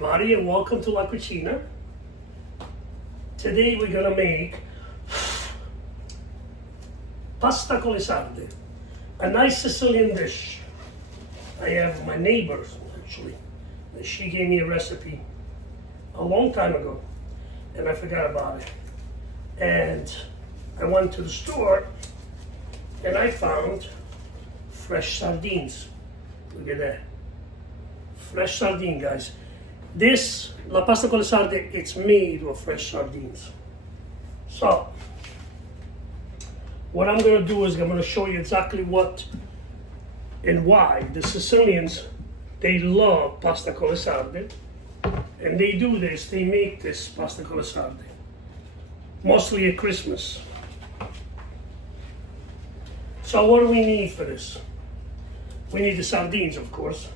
everybody, and welcome to La Cucina. Today we're gonna make pasta con le sarde, a nice Sicilian dish. I have my neighbors, actually. She gave me a recipe a long time ago, and I forgot about it. And I went to the store, and I found fresh sardines. Look at that. Fresh sardine, guys. This, la pasta con le sarde, it's made with fresh sardines. So, what I'm gonna do is I'm gonna show you exactly what and why the Sicilians, they love pasta con le sarde. And they do this, they make this pasta con le sarde. Mostly at Christmas. So what do we need for this? We need the sardines, of course.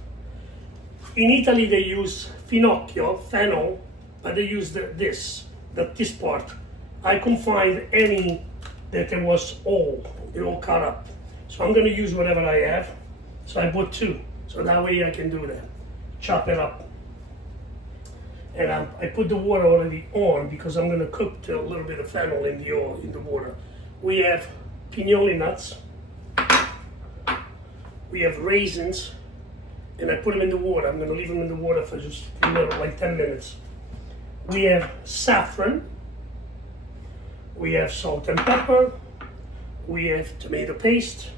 In Italy they use finocchio, fennel, but they use this part. I couldn't find any that there was all, they're all cut up. So I'm gonna use whatever I have. So I bought two, so that way I can do that. Chop it up. And I put the water already on because I'm gonna cook a little bit of fennel in the oil, in the water. We have pignoli nuts. We have raisins. And I put them in the water. I'm gonna leave them in the water for just a little, like 10 minutes. We have saffron. We have salt and pepper. We have tomato paste.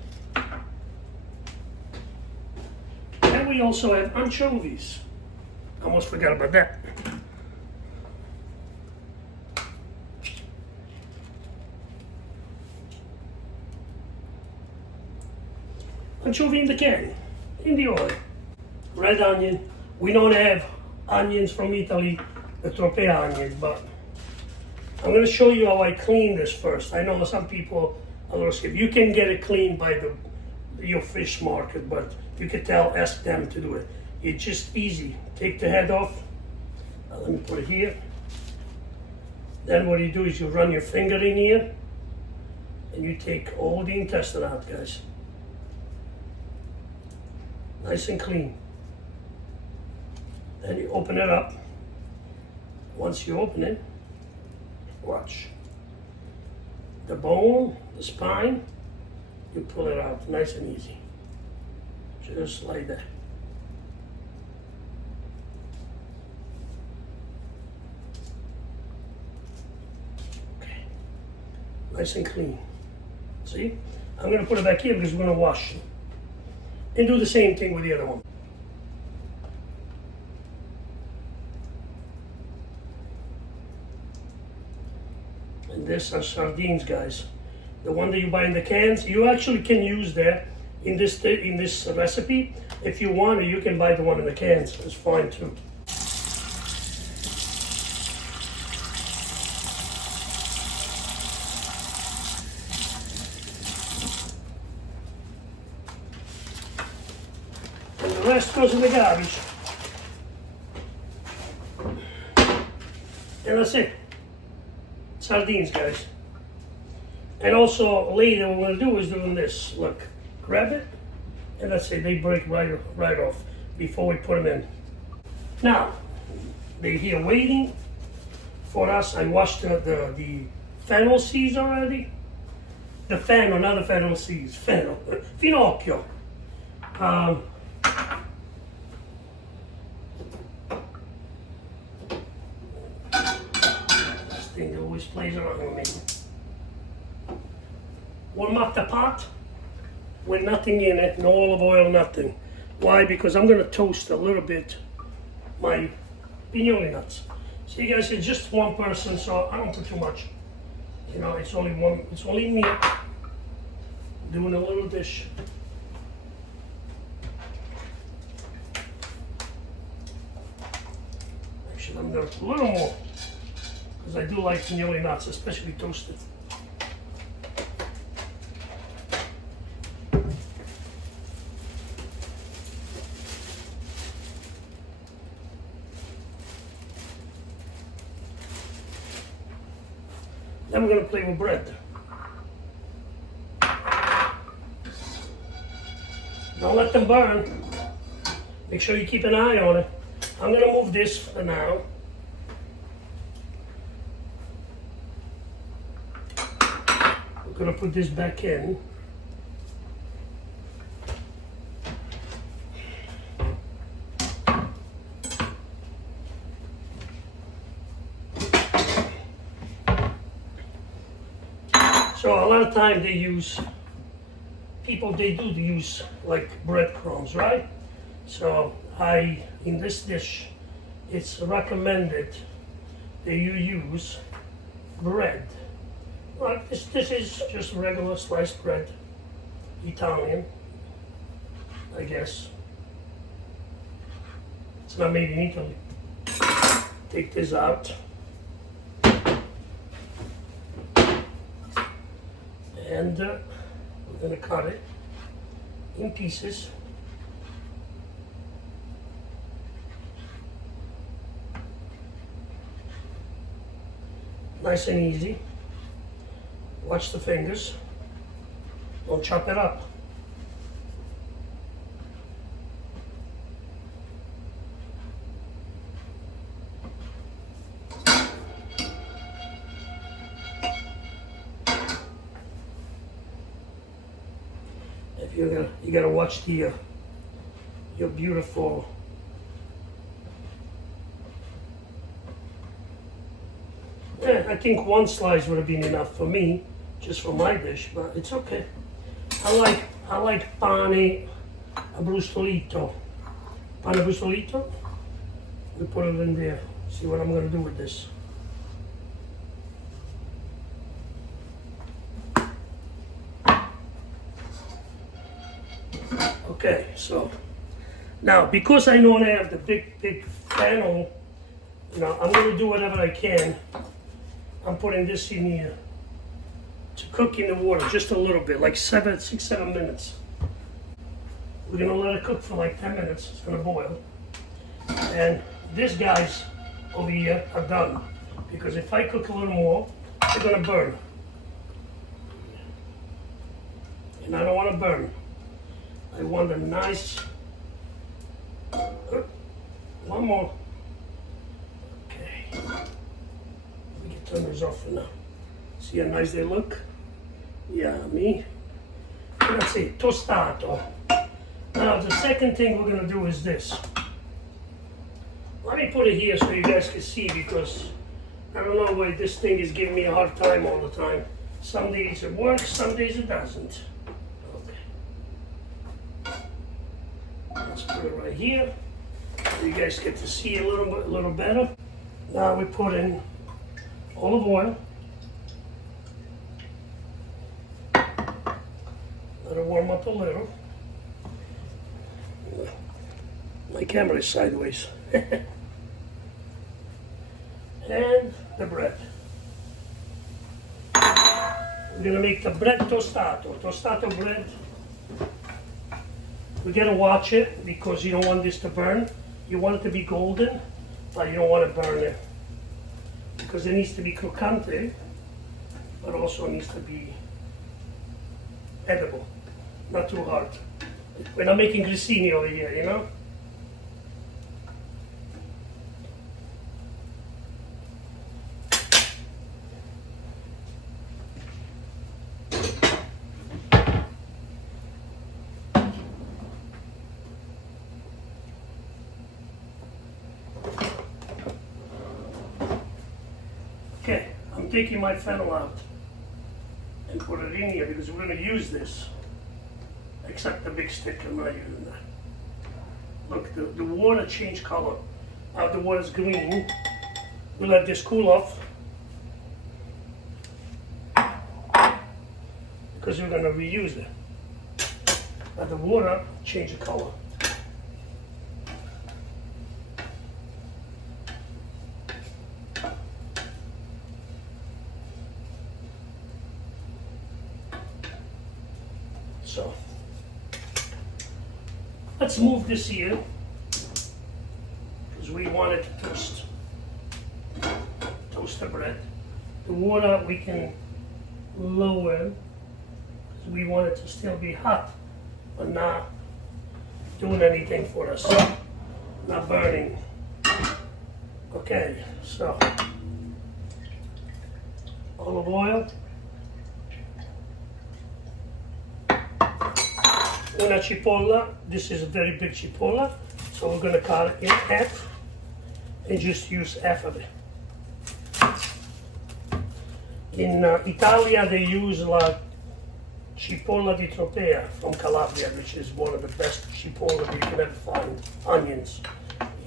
And we also have anchovies. Almost forgot about that. Anchovy in the can, in the oil. Red onion. We don't have onions from Italy, the trope onions, but I'm going to show you how I clean this first. I know some people are a little scared. You can get it cleaned by your fish market, but you can ask them to do it. It's just easy. Take the head off. Let me put it here. Then what you do is you run your finger in here, and you take all the intestine out, guys. Nice and clean. Then you open it up. Once you open it, watch. The bone, the spine, you pull it out nice and easy. Just like that. Okay. Nice and clean. See? I'm gonna put it back here because we're gonna wash it. And do the same thing with the other one. And this are sardines, guys. The one that you buy in the cans, you actually can use that in this recipe. If you want it, you can buy the one in the cans. It's fine too. And the rest goes in the garbage. And that's it. Sardines, guys. And also later what we're gonna do is doing this. Look, grab it, and that's it. They break right off before we put them in. Now, they're here waiting for us. I washed the fennel seeds already. The fennel, not the fennel seeds, fennel, finocchio. Thing always plays around with me. Warm up the pot with nothing in it, no olive oil, nothing. Why? Because I'm gonna toast a little bit my pignoli nuts. So you guys, it's just one person, so I don't put too much. You know, it's only me doing a little dish. Actually, I'm gonna put a little more. Because I do like pignoli nuts, especially toasted. Then we're going to play with bread. Don't let them burn. Make sure you keep an eye on it. I'm gonna move this for now. We're gonna put this back in. So a lot of time they use, they do use like breadcrumbs, right? So in this dish, it's recommended that you use bread. Like this is just regular sliced bread, Italian, I guess. It's not made in Italy. Take this out. And we're gonna cut it in pieces. Nice and easy. Watch the fingers. Don't chop it up. If you gotta watch your beautiful. Yeah, I think one slice would have been enough for me, just for my dish, but it's okay. I like pane abbrustolito. Pane abbrustolito. We put it in there. See what I'm gonna do with this. Okay, so now because I don't have the big panel, I'm gonna do whatever I can. I'm putting this in here to cook in the water just a little bit, like 6, 7 minutes. We're gonna let it cook for like 10 minutes. It's gonna boil. And these guys over here are done, because if I cook a little more, they're gonna burn. And I don't want to burn. I want a nice, one more. Okay, we can turn this off for now. See how nice they look? Yummy. Let's see, tostato. Now the second thing we're gonna do is this. Let me put it here so you guys can see, because I don't know why this thing is giving me a hard time all the time. Some days it works, some days it doesn't. Let's put it right here so you guys get to see a little better. Now we put in olive oil. Let it warm up a little. My camera is sideways. And the bread. We're gonna make the bread tostato. Tostato bread. We gotta watch it because you don't want this to burn. You want it to be golden, but you don't want to burn it. Because it needs to be croccante, but also needs to be edible, not too hard. We're not making grissini over here, Okay, I'm taking my fennel out and put it in here because we're going to use this. Except the big stick, I'm not using that. Look, the water changed color. Now the water's green. We let this cool off because we're going to reuse it. Now the water changed the color. So let's move this here because we want it to toast the bread. The water we can lower because we want it to still be hot, but not doing anything for us, not burning. Okay, so olive oil, una cipolla. This is a very big cipolla, so we're gonna cut it in half and just use half of it. In Italia, they use like cipolla di Tropea from Calabria, which is one of the best cipolla you can ever find. Onions.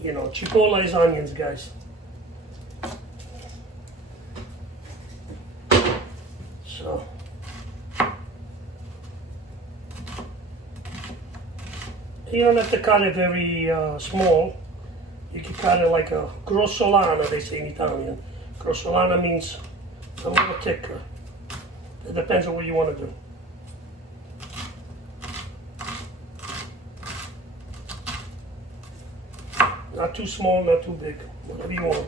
You know, cipolla is onions, guys. So, you don't have to cut it very small. You can cut it like a grossolana, they say in Italian. Grossolana means a little thicker. It depends on what you want to do. Not too small, not too big, whatever you want.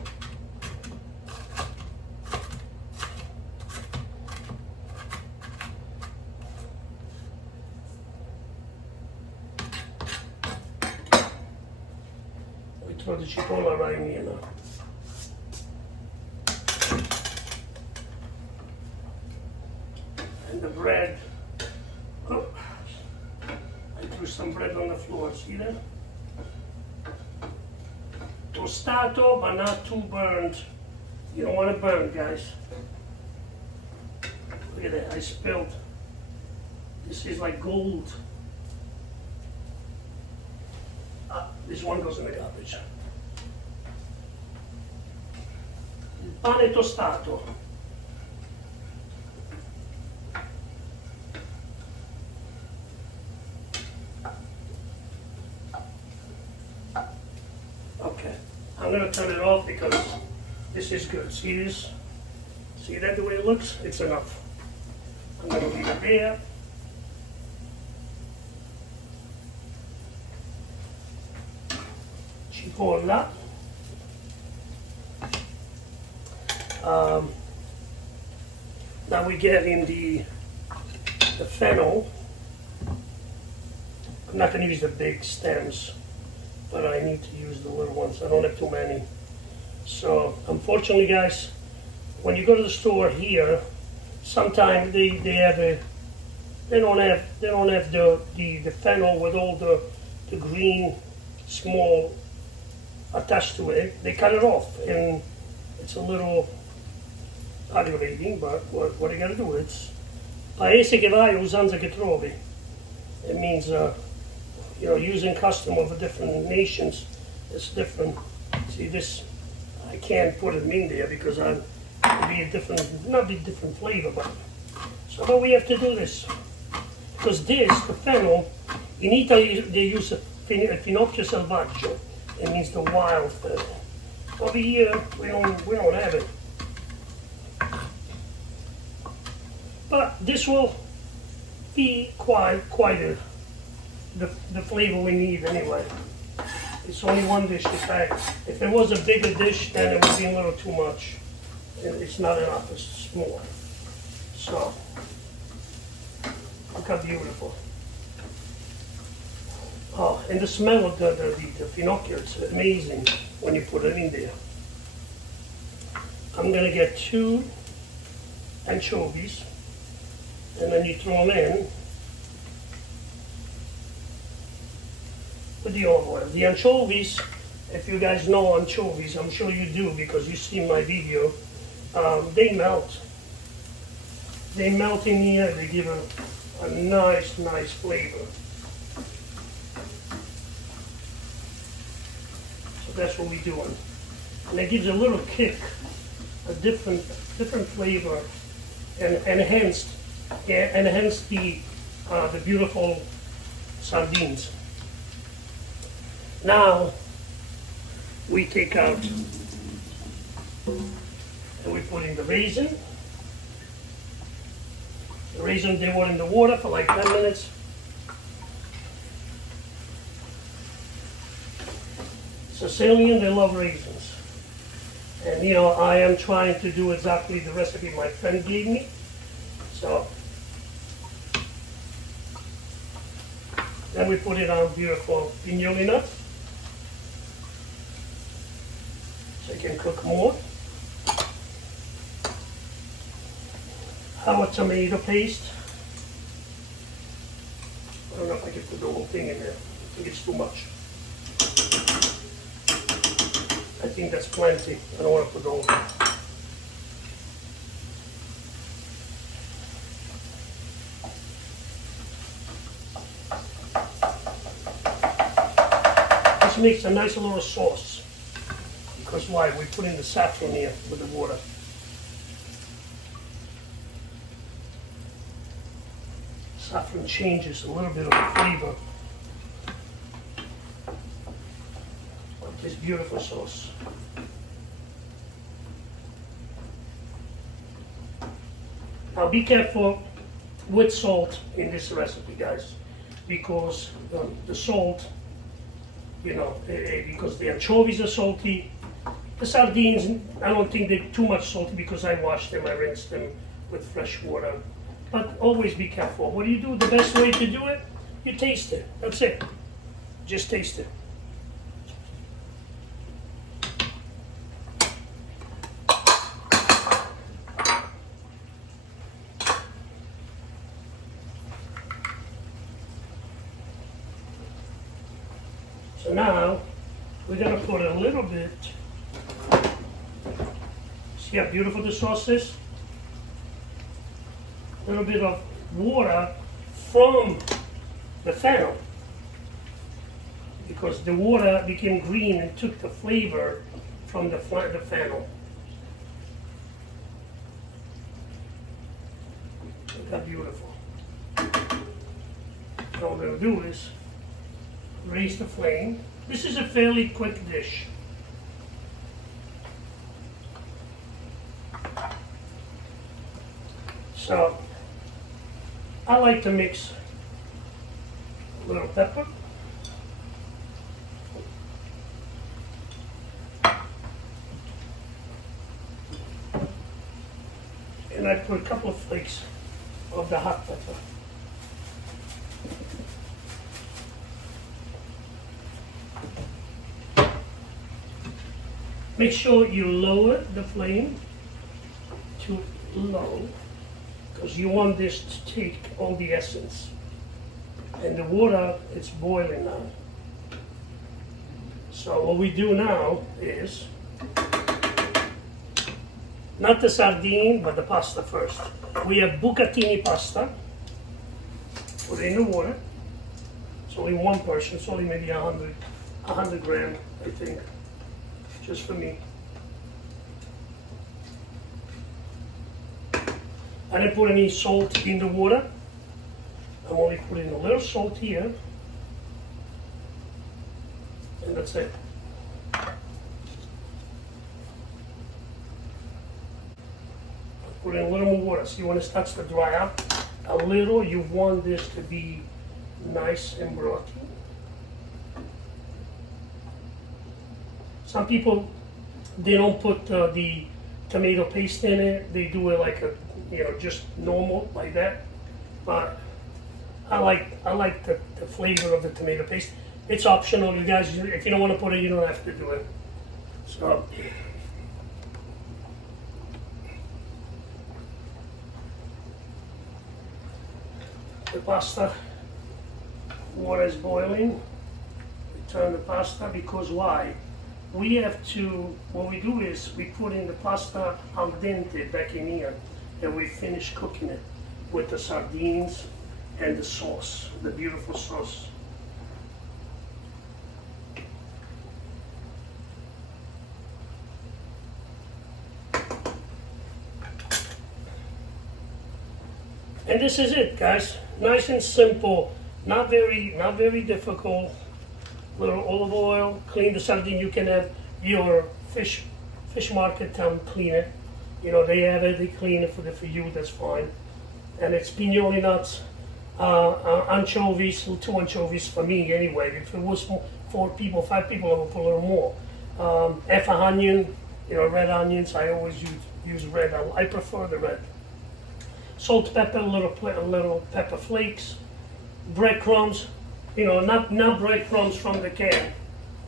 We throw the cipolla right in here now. And the bread. Oh, I threw some bread on the floor, see that? Tostato, but not too burned. You don't want to burn, guys. Look at that, I spilled. This is like gold. This one goes in the garbage. Il pane tostato. Okay, I'm gonna turn it off because this is good. See this? See that the way it looks? It's enough. I'm gonna leave it there. Cipolla. Now we get in the fennel. I'm not gonna use the big stems, but I need to use the little ones. I don't have too many. So unfortunately, guys, when you go to the store here, sometimes they don't have the fennel with all the green small attached to it. They cut it off, and it's a little aggravating, but what you gotta do? It's paese che vai, usanza che trovi. It means you know, using custom of different nations, it's different. See this, I can't put it in there because it'll be a different, not be different flavor, but we have to do this. Because this, the fennel, in Italy they use a finocchio selvaggio. It means the wild fennel. Over here, we don't have it. But this will be quite the flavor we need anyway. It's only one dish. If it was a bigger dish, then it would be a little too much. It's not enough, it's more. So, look how beautiful. Oh, and the smell of the finocchio, it's amazing when you put it in there. I'm gonna get 2 anchovies, and then you throw them in with the olive oil. The anchovies, if you guys know anchovies, I'm sure you do because you've seen my video, they melt. They melt in here, they give a nice flavor. So that's what we're doing. And it gives a little kick, a different flavor, and enhance the beautiful sardines. Now we take out and we put in the raisin. The raisin, they were in the water for like 10 minutes. Sicilian, they love raisins. And you know, I am trying to do exactly the recipe my friend gave me. So then we put it on beautiful pignoli nuts. so you can cook more. Our tomato paste. I don't know if I can put the whole thing in there. I think it's too much. I think that's plenty. I don't want to put the whole thing. This makes a nice little sauce. Because why? We put in the saffron here with the water. Saffron changes a little bit of the flavor of this beautiful sauce. Now be careful with salt in this recipe, guys, because the salt, because the anchovies are salty. The sardines, I don't think they're too much salty because I washed them, I rinsed them with fresh water. But always be careful. What do you do? The best way to do it, you taste it. That's it. Just taste it. So now, we're going to put a little bit, see how beautiful the sauce is? A little bit of water from the fennel, because the water became green and took the flavor from the fennel. Look how beautiful. Now what we're going to do is raise the flame. This is a fairly quick dish. So I like to mix a little pepper, and I put a couple of flakes of the hot pepper. Make sure you lower the flame to low, because you want this to take all the essence. And the water, it's boiling now. So what we do now is, not the sardine, but the pasta first. We have bucatini pasta. Put it in the water. It's only one person, it's only maybe 100 grams, I think, just for me. I didn't put any salt in the water. I'm only putting a little salt here. And that's it. I'm putting a little more water. See, when it starts to dry up a little, you want this to be nice and brothy. Some people, they don't put the tomato paste in it. They do it like just normal, like that. But I like the flavor of the tomato paste. It's optional, you guys. If you don't want to put it, you don't have to do it. So, the pasta, water is boiling. We turn the pasta, because why? We have to, what we do is we put in the pasta al dente back in here, and we finish cooking it with the sardines and the sauce, the beautiful sauce. And this is it, guys. Nice and simple, not very difficult. Little olive oil, clean the sardine. You can have your fish market town clean it. They have it, they clean it for you, that's fine. And it's pignoli nuts, anchovies, 2 anchovies for me anyway. If it was 4 people, 5 people, I would put a little more. Half an onion, red onions, I always use red. I prefer the red. Salt, pepper, a little pepper flakes, breadcrumbs. Not breadcrumbs from the can,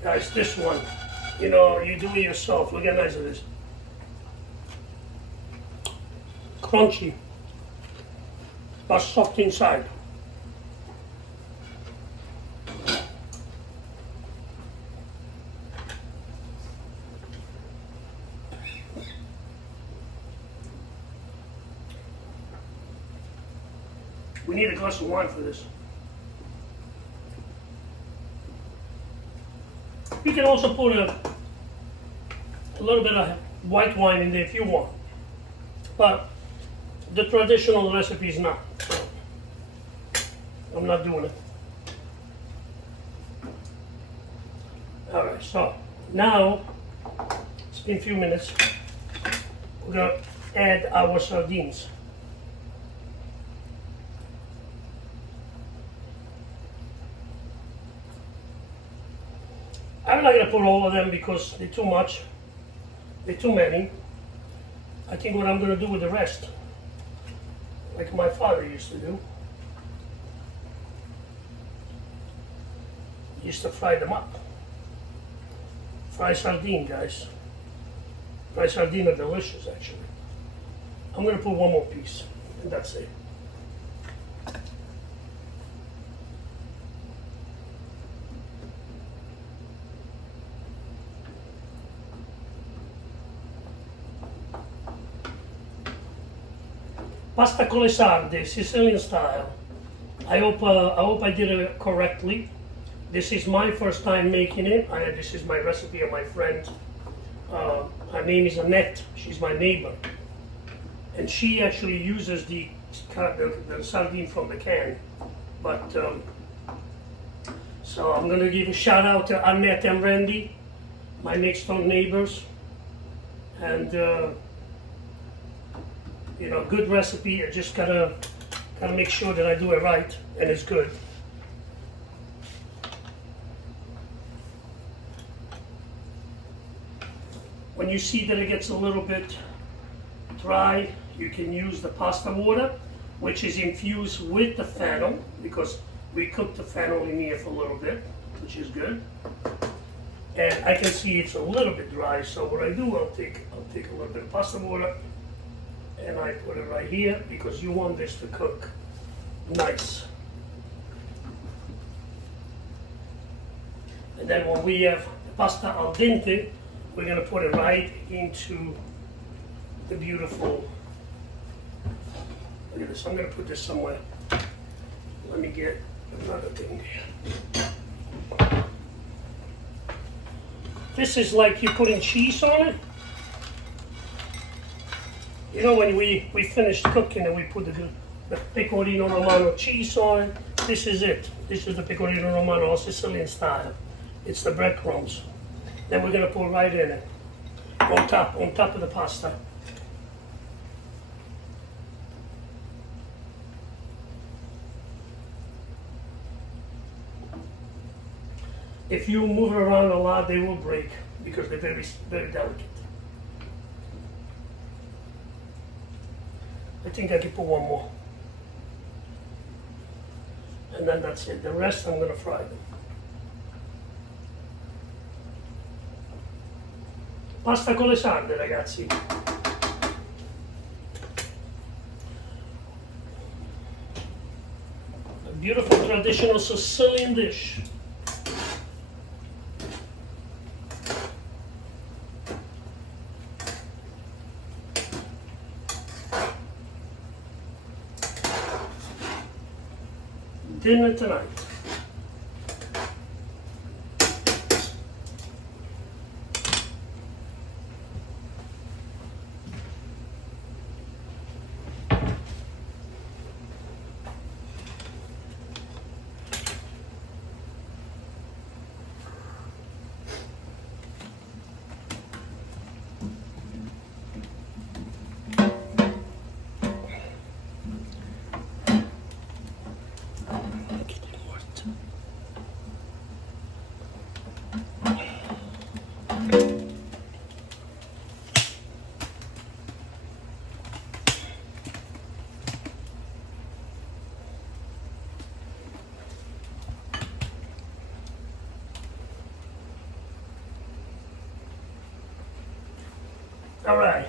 guys. This one, you know, you do it yourself. Look how nice it is. Crunchy, but soft inside. We need a glass of wine for this. You can also put a little bit of white wine in there if you want, but the traditional recipe is not, so I'm not doing it. All right, so now it's been a few minutes. We're gonna add our sardines. I'm not gonna put all of them because they're too much. They're too many. I think what I'm gonna do with the rest, like my father used to do, he used to fry them up. Fry sardine, guys. Fry sardine are delicious, actually. I'm gonna put one more piece, and that's it. Pasta con le sarde, Sicilian style. I hope I did it correctly. This is my first time making it. This is my recipe of my friend. Her name is Annette. She's my neighbor, and she actually uses the sardine from the can. But so I'm gonna give a shout out to Annette and Randy, my next door neighbors, and. You know, good recipe. I just gotta make sure that I do it right and it's good. When you see that it gets a little bit dry, you can use the pasta water, which is infused with the fennel, because we cooked the fennel in here for a little bit, which is good. And I can see it's a little bit dry, so what I do, I'll take a little bit of pasta water, and I put it right here because you want this to cook nice. And then when we have the pasta al dente, we're gonna put it right into the beautiful, look at this, I'm gonna put this somewhere. Let me get another thing here. This is like you're putting cheese on it. You know, when we finished cooking and we put the pecorino romano cheese on it, this is it. This is the pecorino romano Sicilian style. It's the breadcrumbs. Then we're gonna put right in it, on top of the pasta. If you move it around a lot, they will break because they're very, very delicate. I think I can put one more. And then that's it. The rest I'm gonna fry them. Pasta con le sarde, ragazzi. A beautiful traditional Sicilian dish. Dinner tonight. All right.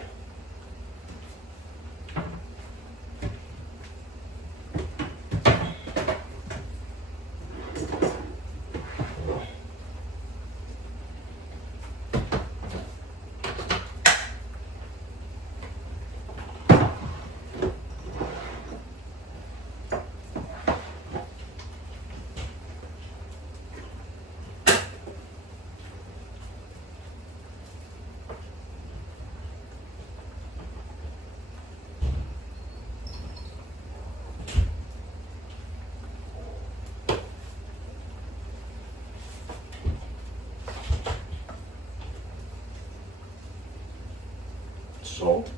Salt.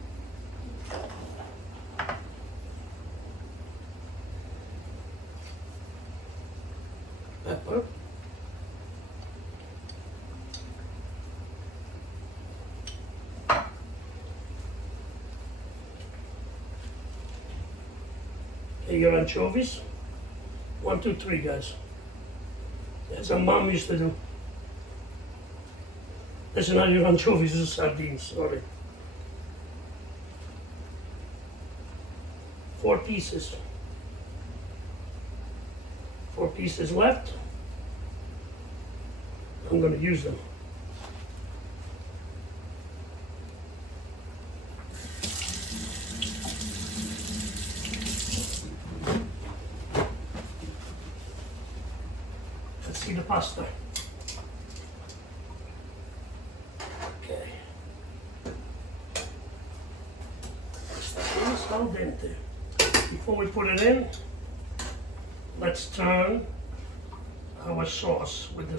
Pepper. Okay, your anchovies. 1, 2, 3, guys. As a mom used to do. This is not your anchovies, this is sardines, sorry. 4 pieces. 4 pieces left. I'm going to use them. Let's see the pasta. Okay. It's al dente. Before we put it in, let's turn our sauce with the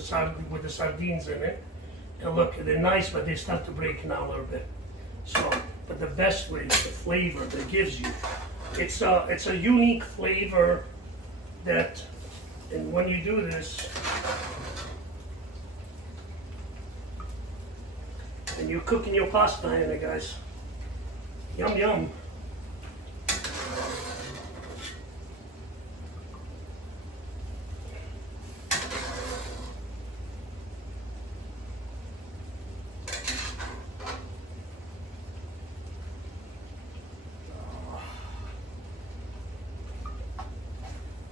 sardines in it. And look, they're nice, but they start to break now a little bit. So, but the best way is the flavor that gives you. It's a unique flavor that, and when you do this, and you're cooking your pasta in it, guys. Yum, yum.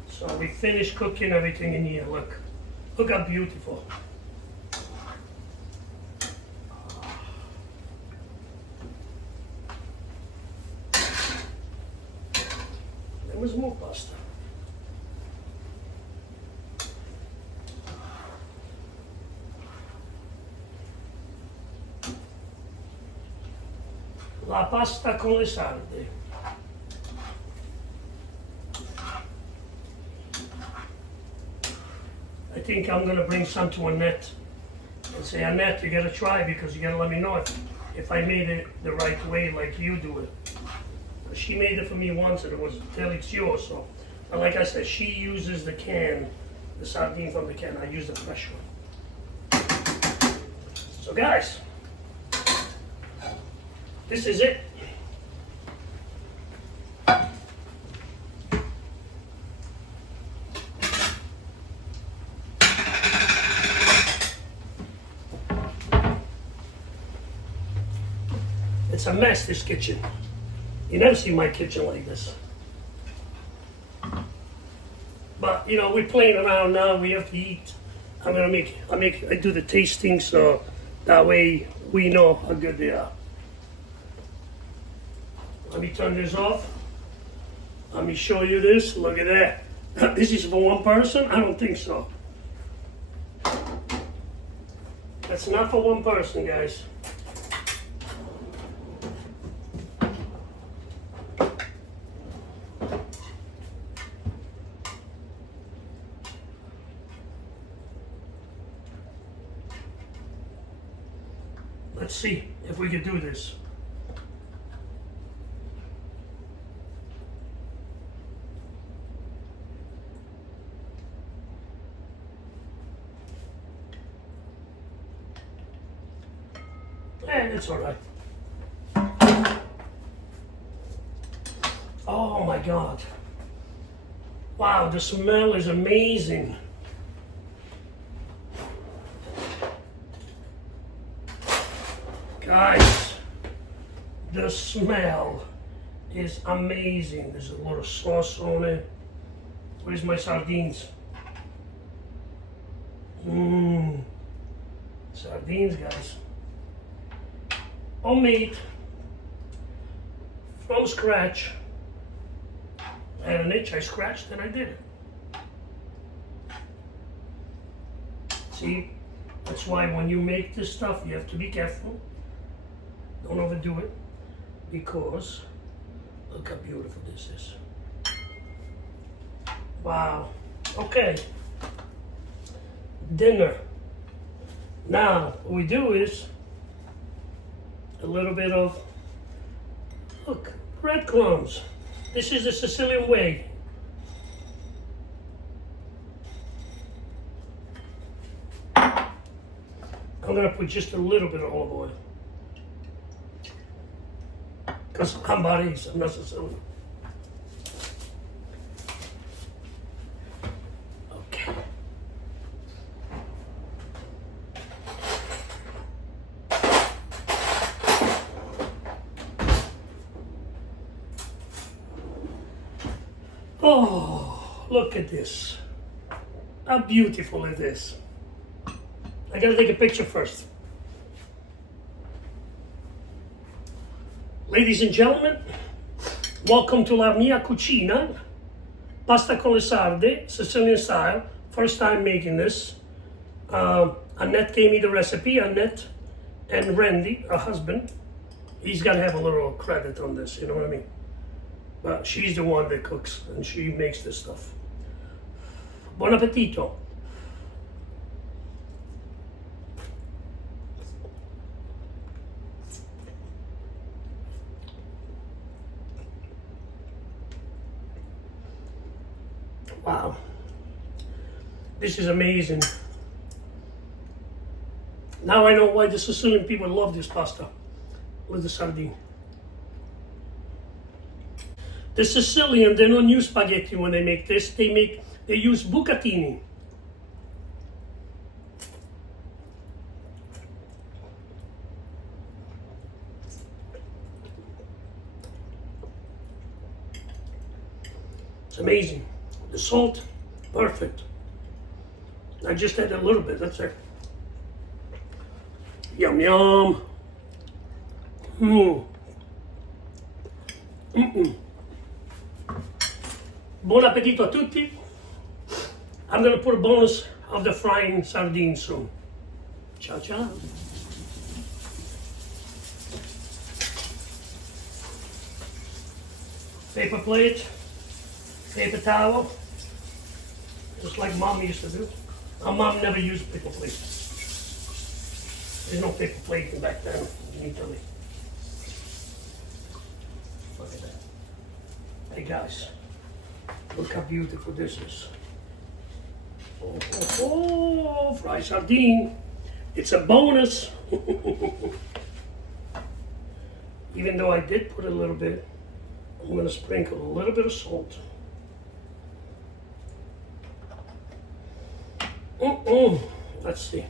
So we finished cooking everything in here. Look, look how beautiful. There was more pasta. La pasta con le sarde. I think I'm going to bring some to Annette and say, Annette, you got to try because you got to let me know if I made it the right way like you do it. She made it for me once and it was delicioso. And like I said, she uses the can, the sardine from the can. I use the fresh one. So guys, this is it. It's a mess, this kitchen. You never see my kitchen like this. But you know, we're playing around now. We have to eat. I do the tasting so that way we know how good they are. Let me turn this off. Let me show you this. Look at that. This is for one person? I don't think so. That's not for one person, guys. Let's see if we can do this. And it's all right. Oh my God. Wow, the smell is amazing. Guys, The smell is amazing. There's a lot of sauce on it. Where's my sardines? Sardines, guys. Homemade, from scratch. I had an itch, I scratched, and I did it. See, that's why when you make this stuff, you have to be careful. Don't overdo it, because look how beautiful this is. Wow. Okay. Dinner. Now, what we do is a little bit of, look, breadcrumbs. This is the Sicilian way. I'm gonna put just a little bit of olive oil. Because I'm Barese, I'm not Sicilian. Okay. Oh, look at this. How beautiful it is. I gotta take a picture first. Ladies and gentlemen, welcome to La Mia Cucina. Pasta con le sarde, Sicilian style. First time making this. Annette gave me the recipe, Annette and Randy, her husband. He's gotta have a little credit on this, you know what I mean? But she's the one that cooks and she makes this stuff. Buon appetito. Wow, this is amazing. Now I know why the Sicilian people love this pasta with the sardine. The Sicilian, they don't use spaghetti when they make this. They use bucatini. It's amazing. The salt, perfect. I just had a little bit, that's it. Yum, yum. Buon appetito a tutti. I'm gonna put a bonus of the frying sardines soon. Ciao, ciao. Paper plate, paper towel. Just like Mom used to do. Our mom never used paper plate. There's no paper plate back then in Italy. Look at that. Hey guys, look how beautiful this is. Oh, fried sardine. It's a bonus. Even though I did put a little bit, I'm gonna sprinkle a little bit of salt. Let's see.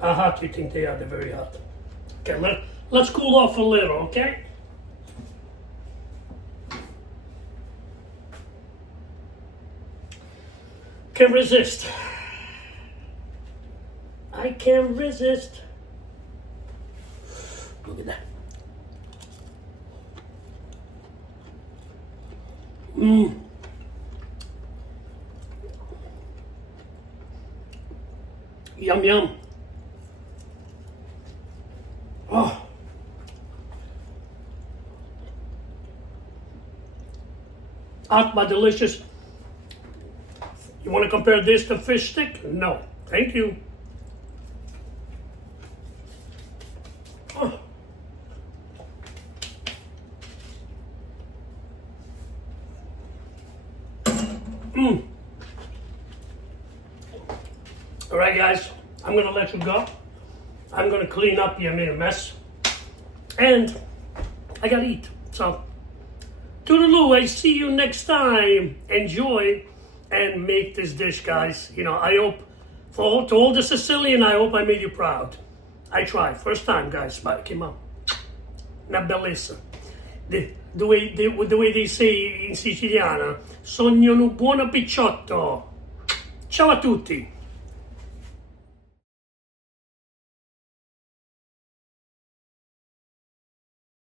How hot do you think they are? They're very hot. Okay, let's cool off a little, okay? Can't resist. I can't resist. Look at that. Yum, yum. Oh. Hot but delicious. You want to compare this to fish stick? No. Thank you. Oh. All right, guys, I'm gonna let you go. I'm gonna clean up here, I made a mess. And I gotta eat, so. Toodaloo, I see you next time. Enjoy and make this dish, guys. You know, I hope, to all the Sicilian, I hope I made you proud. I tried, first time, guys, but it came out. una bellezza. The way they say in siciliana, sogno un buon picciotto. Ciao a tutti!